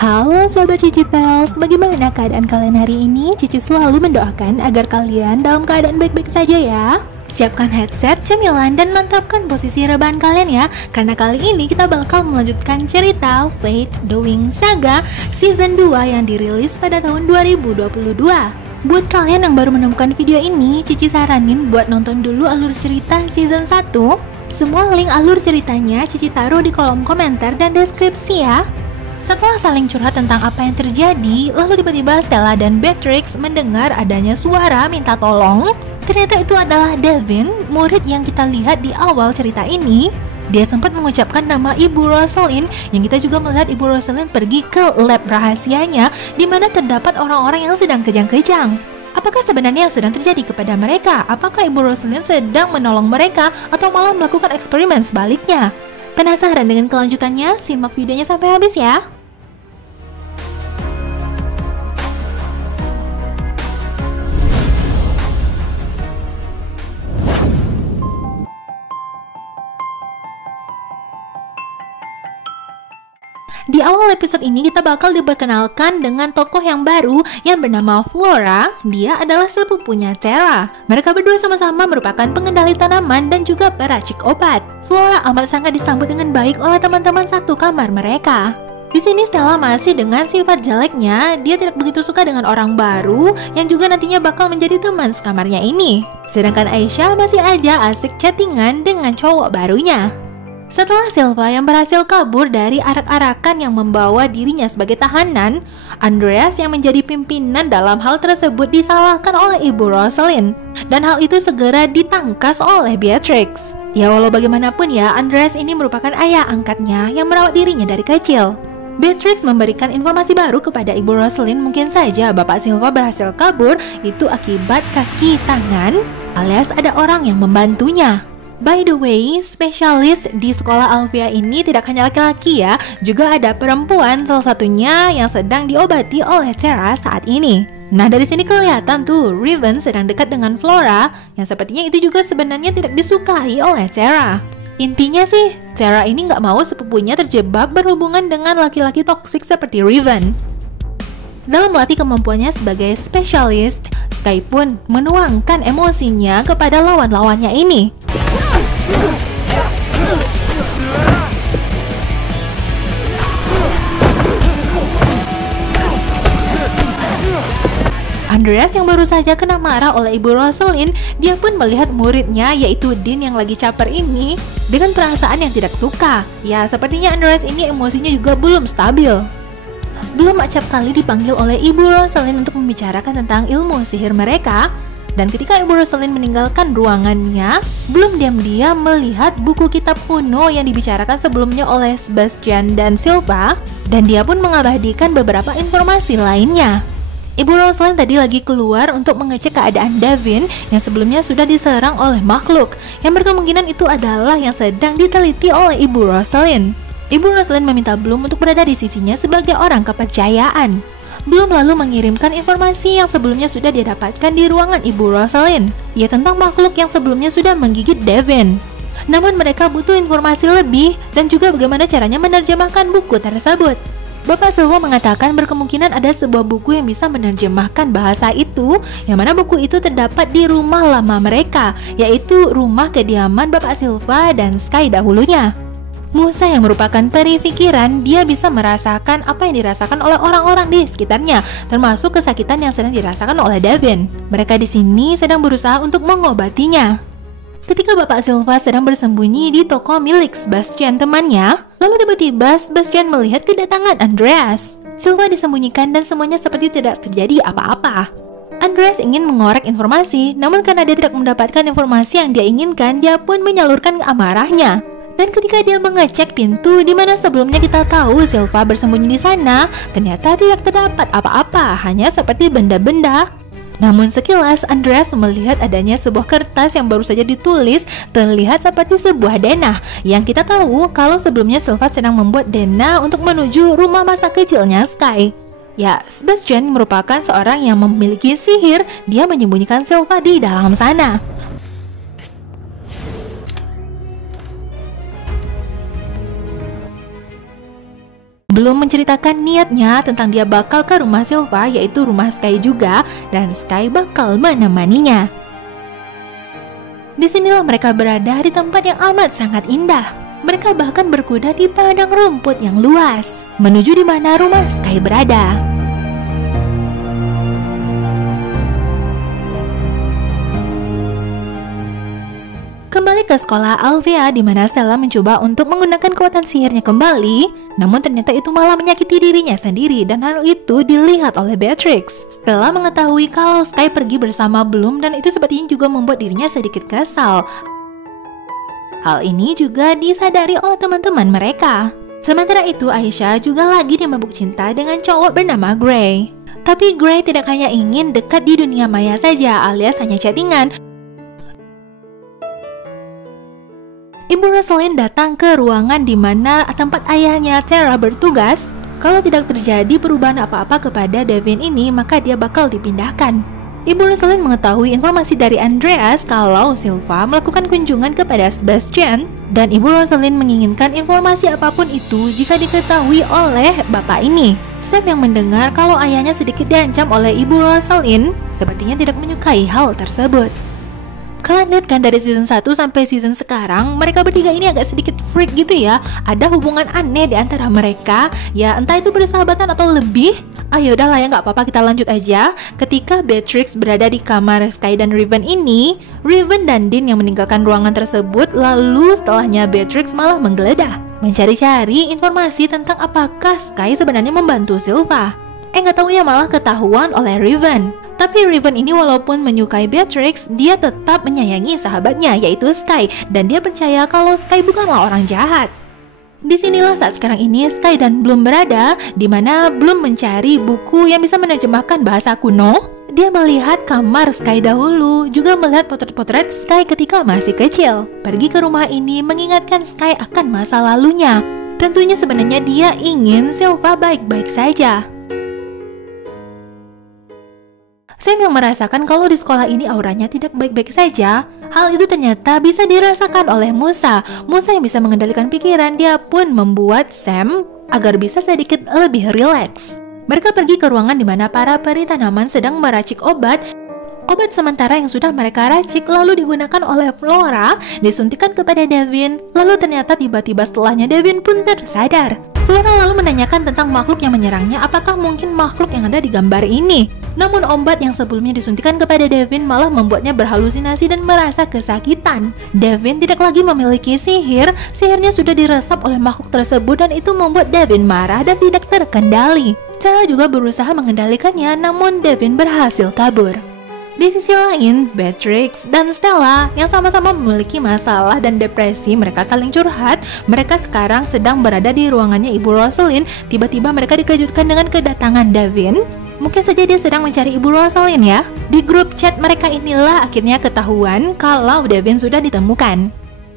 Halo Sobat Cici Tales, bagaimana keadaan kalian hari ini? Cici selalu mendoakan agar kalian dalam keadaan baik-baik saja ya. Siapkan headset, cemilan, dan mantapkan posisi rebahan kalian ya. Karena kali ini kita bakal melanjutkan cerita Fate the Winged Saga Season 2 yang dirilis pada tahun 2022. Buat kalian yang baru menemukan video ini, Cici saranin buat nonton dulu alur cerita Season 1. Semua link alur ceritanya Cici taruh di kolom komentar dan deskripsi ya. Setelah saling curhat tentang apa yang terjadi, lalu tiba-tiba Stella dan Beatrix mendengar adanya suara minta tolong. Ternyata itu adalah Devin, murid yang kita lihat di awal cerita ini. Dia sempat mengucapkan nama Ibu Rosalind, yang kita juga melihat Ibu Rosalind pergi ke lab rahasianya, di mana terdapat orang-orang yang sedang kejang-kejang. Apakah sebenarnya yang sedang terjadi kepada mereka? Apakah Ibu Rosalind sedang menolong mereka, atau malah melakukan eksperimen sebaliknya? Penasaran dengan kelanjutannya? Simak videonya sampai habis ya. Di awal episode ini kita bakal diperkenalkan dengan tokoh yang baru yang bernama Flora. Dia adalah sepupunya Tara. Mereka berdua sama-sama merupakan pengendali tanaman dan juga peracik obat. Flora amat sangat disambut dengan baik oleh teman-teman satu kamar mereka. Di sini Stella masih dengan sifat jeleknya. Dia tidak begitu suka dengan orang baru yang juga nantinya bakal menjadi teman sekamarnya ini. Sedangkan Aisyah masih aja asik chattingan dengan cowok barunya. Setelah Silva yang berhasil kabur dari arak-arakan yang membawa dirinya sebagai tahanan, Andreas yang menjadi pimpinan dalam hal tersebut disalahkan oleh Ibu Rosalind, dan hal itu segera ditangkas oleh Beatrix. Ya walau bagaimanapun ya, Andreas ini merupakan ayah angkatnya yang merawat dirinya dari kecil. Beatrix memberikan informasi baru kepada Ibu Rosalind. Mungkin saja Bapak Silva berhasil kabur itu akibat kaki tangan alias ada orang yang membantunya. By the way, spesialis di sekolah Alvia ini tidak hanya laki-laki ya, juga ada perempuan, salah satunya yang sedang diobati oleh Tara saat ini. Nah dari sini kelihatan tuh Riven sedang dekat dengan Flora, yang sepertinya itu juga sebenarnya tidak disukai oleh Tara. Intinya sih, Tara ini nggak mau sepupunya terjebak berhubungan dengan laki-laki toksik seperti Riven. Dalam melatih kemampuannya sebagai spesialis, Sky pun menuangkan emosinya kepada lawan-lawannya ini. Andreas yang baru saja kena marah oleh Ibu Rosalind, dia pun melihat muridnya yaitu Dean yang lagi caper ini dengan perasaan yang tidak suka. Ya, sepertinya Andreas ini emosinya juga belum stabil. Belum acap kali dipanggil oleh Ibu Rosalind untuk membicarakan tentang ilmu sihir mereka. Dan ketika Ibu Rosalind meninggalkan ruangannya, belum diam-diam melihat buku kitab kuno yang dibicarakan sebelumnya oleh Sebastian dan Silva, dan dia pun mengabadikan beberapa informasi lainnya. Ibu Rosalind tadi lagi keluar untuk mengecek keadaan Devin yang sebelumnya sudah diserang oleh makhluk, yang berkemungkinan itu adalah yang sedang diteliti oleh Ibu Rosalind. Ibu Rosalind meminta Bloom untuk berada di sisinya sebagai orang kepercayaan. Bloom lalu mengirimkan informasi yang sebelumnya sudah dia dapatkan di ruangan Ibu Rosalind, ya tentang makhluk yang sebelumnya sudah menggigit Devin. Namun mereka butuh informasi lebih dan juga bagaimana caranya menerjemahkan buku tersebut. Bapak Silva mengatakan berkemungkinan ada sebuah buku yang bisa menerjemahkan bahasa itu, yang mana buku itu terdapat di rumah lama mereka, yaitu rumah kediaman Bapak Silva dan Sky dahulunya. Musa yang merupakan peri pikiran, dia bisa merasakan apa yang dirasakan oleh orang-orang di sekitarnya, termasuk kesakitan yang sedang dirasakan oleh Devin. Mereka di sini sedang berusaha untuk mengobatinya. Ketika Bapak Silva sedang bersembunyi di toko milik Sebastian temannya, lalu tiba-tiba Sebastian melihat kedatangan Andreas. Silva disembunyikan dan semuanya seperti tidak terjadi apa-apa. Andreas ingin mengorek informasi, namun karena dia tidak mendapatkan informasi yang dia inginkan, dia pun menyalurkan amarahnya. Dan ketika dia mengecek pintu di mana sebelumnya kita tahu Silva bersembunyi di sana, ternyata tidak terdapat apa-apa, hanya seperti benda-benda. Namun sekilas Andreas melihat adanya sebuah kertas yang baru saja ditulis, terlihat seperti sebuah denah, yang kita tahu kalau sebelumnya Silva sedang membuat denah untuk menuju rumah masa kecilnya Sky. Ya, Sebastian merupakan seorang yang memiliki sihir, dia menyembunyikan Silva di dalam sana. Belum menceritakan niatnya tentang dia bakal ke rumah Silva, yaitu rumah Sky juga, dan Sky bakal menemaninya. Disinilah mereka berada di tempat yang amat sangat indah. Mereka bahkan berkuda di padang rumput yang luas, menuju di mana rumah Sky berada. Kembali ke sekolah Alvea, di mana Stella mencoba untuk menggunakan kekuatan sihirnya kembali, namun ternyata itu malah menyakiti dirinya sendiri, dan hal itu dilihat oleh Beatrix. Stella mengetahui kalau Sky pergi bersama Bloom, dan itu sepertinya juga membuat dirinya sedikit kesal. Hal ini juga disadari oleh teman-teman mereka. Sementara itu Aisyah juga lagi dimabuk cinta dengan cowok bernama Gray. Tapi Gray tidak hanya ingin dekat di dunia maya saja, alias hanya chattingan. Ibu Rosalind datang ke ruangan di mana tempat ayahnya Tara bertugas. Kalau tidak terjadi perubahan apa-apa kepada Devin ini, maka dia bakal dipindahkan. Ibu Rosalind mengetahui informasi dari Andreas kalau Silva melakukan kunjungan kepada Sebastian, dan Ibu Rosalind menginginkan informasi apapun itu jika diketahui oleh bapak ini. Sam yang mendengar kalau ayahnya sedikit diancam oleh Ibu Rosalind sepertinya tidak menyukai hal tersebut. Kalian lihat kan dari season 1 sampai season sekarang, mereka bertiga ini agak sedikit freak gitu ya. Ada hubungan aneh di antara mereka, ya entah itu bersahabatan atau lebih. Ayo udahlah ya, nggak apa-apa, kita lanjut aja. Ketika Beatrix berada di kamar Sky dan Raven ini, Raven dan Dean yang meninggalkan ruangan tersebut. Lalu setelahnya Beatrix malah menggeledah, mencari-cari informasi tentang apakah Sky sebenarnya membantu Silva. Nggak tahu ya, malah ketahuan oleh Raven. Tapi Raven ini walaupun menyukai Beatrix, dia tetap menyayangi sahabatnya yaitu Sky, dan dia percaya kalau Sky bukanlah orang jahat. Disinilah saat sekarang ini Sky dan Bloom berada, di mana Bloom mencari buku yang bisa menerjemahkan bahasa kuno. Dia melihat kamar Sky dahulu, juga melihat potret-potret Sky ketika masih kecil. Pergi ke rumah ini mengingatkan Sky akan masa lalunya. Tentunya sebenarnya dia ingin Silva baik-baik saja. Sam yang merasakan kalau di sekolah ini auranya tidak baik-baik saja. Hal itu ternyata bisa dirasakan oleh Musa. Musa yang bisa mengendalikan pikiran, dia pun membuat Sam agar bisa sedikit lebih rileks. Mereka pergi ke ruangan di mana para peri tanaman sedang meracik obat. Obat sementara yang sudah mereka racik lalu digunakan oleh Flora, disuntikan kepada Devin. Lalu ternyata tiba-tiba setelahnya Devin pun tersadar. Flora lalu menanyakan tentang makhluk yang menyerangnya, apakah mungkin makhluk yang ada di gambar ini. Namun obat yang sebelumnya disuntikan kepada Devin malah membuatnya berhalusinasi dan merasa kesakitan. Devin tidak lagi memiliki sihir, sihirnya sudah diresap oleh makhluk tersebut, dan itu membuat Devin marah dan tidak terkendali. Cara juga berusaha mengendalikannya, namun Devin berhasil kabur. Di sisi lain, Beatrix dan Stella yang sama-sama memiliki masalah dan depresi, mereka saling curhat. Mereka sekarang sedang berada di ruangannya Ibu Rosalind. Tiba-tiba mereka dikejutkan dengan kedatangan Devin. Mungkin saja dia sedang mencari Ibu Rosalind ya. Di grup chat mereka inilah akhirnya ketahuan kalau Devin sudah ditemukan.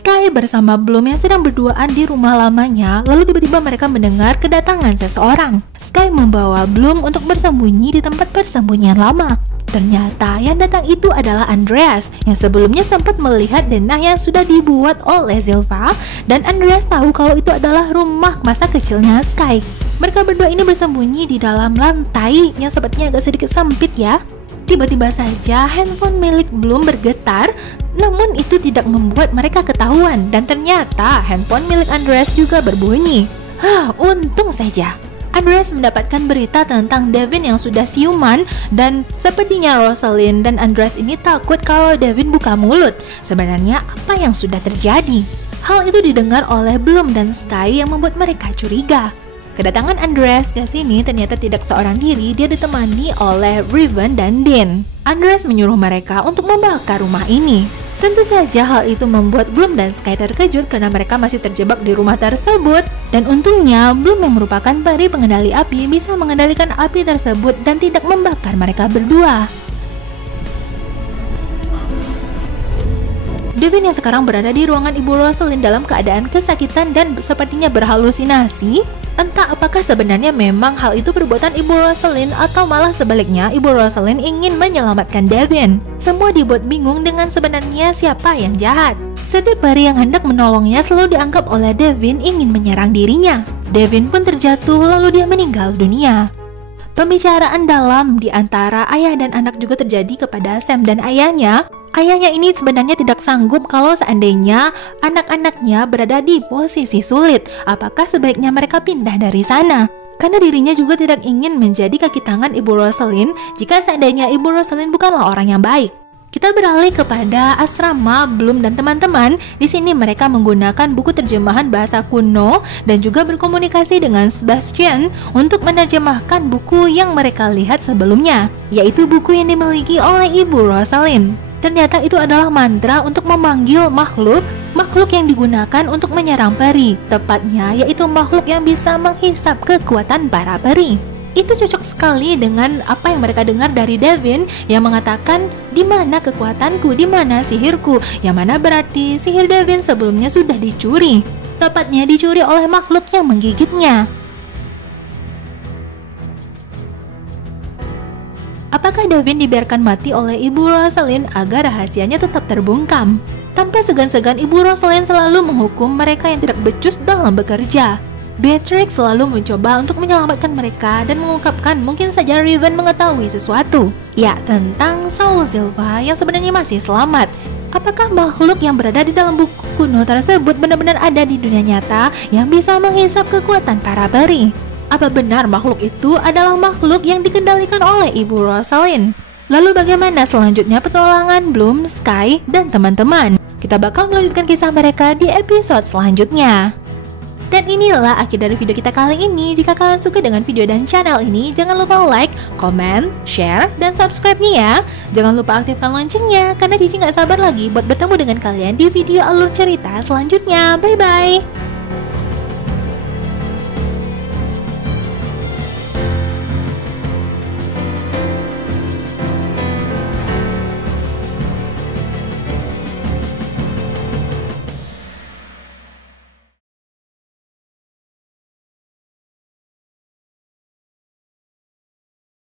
Sky bersama Bloom yang sedang berduaan di rumah lamanya, lalu tiba-tiba mereka mendengar kedatangan seseorang. Sky membawa Bloom untuk bersembunyi di tempat persembunyian lama. Ternyata yang datang itu adalah Andreas yang sebelumnya sempat melihat denah yang sudah dibuat oleh Silva, dan Andreas tahu kalau itu adalah rumah masa kecilnya Sky. Mereka berdua ini bersembunyi di dalam lantai yang sepertinya agak sedikit sempit ya. Tiba-tiba saja handphone milik Bloom bergetar, namun itu tidak membuat mereka ketahuan, dan ternyata handphone milik Andreas juga berbunyi. Untung saja. Andreas mendapatkan berita tentang Devin yang sudah siuman, dan sepertinya Rosalind dan Andreas ini takut kalau Devin buka mulut. Sebenarnya apa yang sudah terjadi? Hal itu didengar oleh Bloom dan Sky yang membuat mereka curiga. Kedatangan Andreas ke sini ternyata tidak seorang diri, dia ditemani oleh Raven dan Dean. Andreas menyuruh mereka untuk membakar rumah ini. Tentu saja hal itu membuat Bloom dan Sky terkejut karena mereka masih terjebak di rumah tersebut. Dan untungnya Bloom yang merupakan peri pengendali api bisa mengendalikan api tersebut dan tidak membakar mereka berdua. Devin yang sekarang berada di ruangan Ibu Rosalind dalam keadaan kesakitan dan sepertinya berhalusinasi. Entah apakah sebenarnya memang hal itu perbuatan Ibu Rosalind atau malah sebaliknya Ibu Rosalind ingin menyelamatkan Devin. Semua dibuat bingung dengan sebenarnya siapa yang jahat. Setiap peri yang hendak menolongnya selalu dianggap oleh Devin ingin menyerang dirinya. Devin pun terjatuh lalu dia meninggal dunia. Pembicaraan dalam di antara ayah dan anak juga terjadi kepada Sam dan ayahnya. Ayahnya ini sebenarnya tidak sanggup kalau seandainya anak-anaknya berada di posisi sulit. Apakah sebaiknya mereka pindah dari sana? Karena dirinya juga tidak ingin menjadi kaki tangan Ibu Rosalind jika seandainya Ibu Rosalind bukanlah orang yang baik. Kita beralih kepada asrama Bloom dan teman-teman. Di sini mereka menggunakan buku terjemahan bahasa kuno dan juga berkomunikasi dengan Sebastian untuk menerjemahkan buku yang mereka lihat sebelumnya, yaitu buku yang dimiliki oleh Ibu Rosalind. Ternyata itu adalah mantra untuk memanggil makhluk yang digunakan untuk menyerang peri, tepatnya yaitu makhluk yang bisa menghisap kekuatan para peri. Itu cocok sekali dengan apa yang mereka dengar dari Devin yang mengatakan, di mana kekuatanku, di mana sihirku, yang mana berarti sihir Devin sebelumnya sudah dicuri. Tepatnya dicuri oleh makhluk yang menggigitnya. Apakah Devin dibiarkan mati oleh Ibu Rosalind agar rahasianya tetap terbungkam? Tanpa segan-segan Ibu Rosalind selalu menghukum mereka yang tidak becus dalam bekerja. Beatrix selalu mencoba untuk menyelamatkan mereka dan mengungkapkan mungkin saja Raven mengetahui sesuatu, ya, tentang Saul Silva yang sebenarnya masih selamat. Apakah makhluk yang berada di dalam buku kuno tersebut benar-benar ada di dunia nyata yang bisa menghisap kekuatan para peri? Apa benar makhluk itu adalah makhluk yang dikendalikan oleh Ibu Rosalind? Lalu bagaimana selanjutnya petualangan Bloom, Sky, dan teman-teman? Kita bakal melanjutkan kisah mereka di episode selanjutnya. Dan inilah akhir dari video kita kali ini. Jika kalian suka dengan video dan channel ini, jangan lupa like, comment, share, dan subscribe-nya ya. Jangan lupa aktifkan loncengnya, karena Cici gak sabar lagi buat bertemu dengan kalian di video alur cerita selanjutnya. Bye-bye!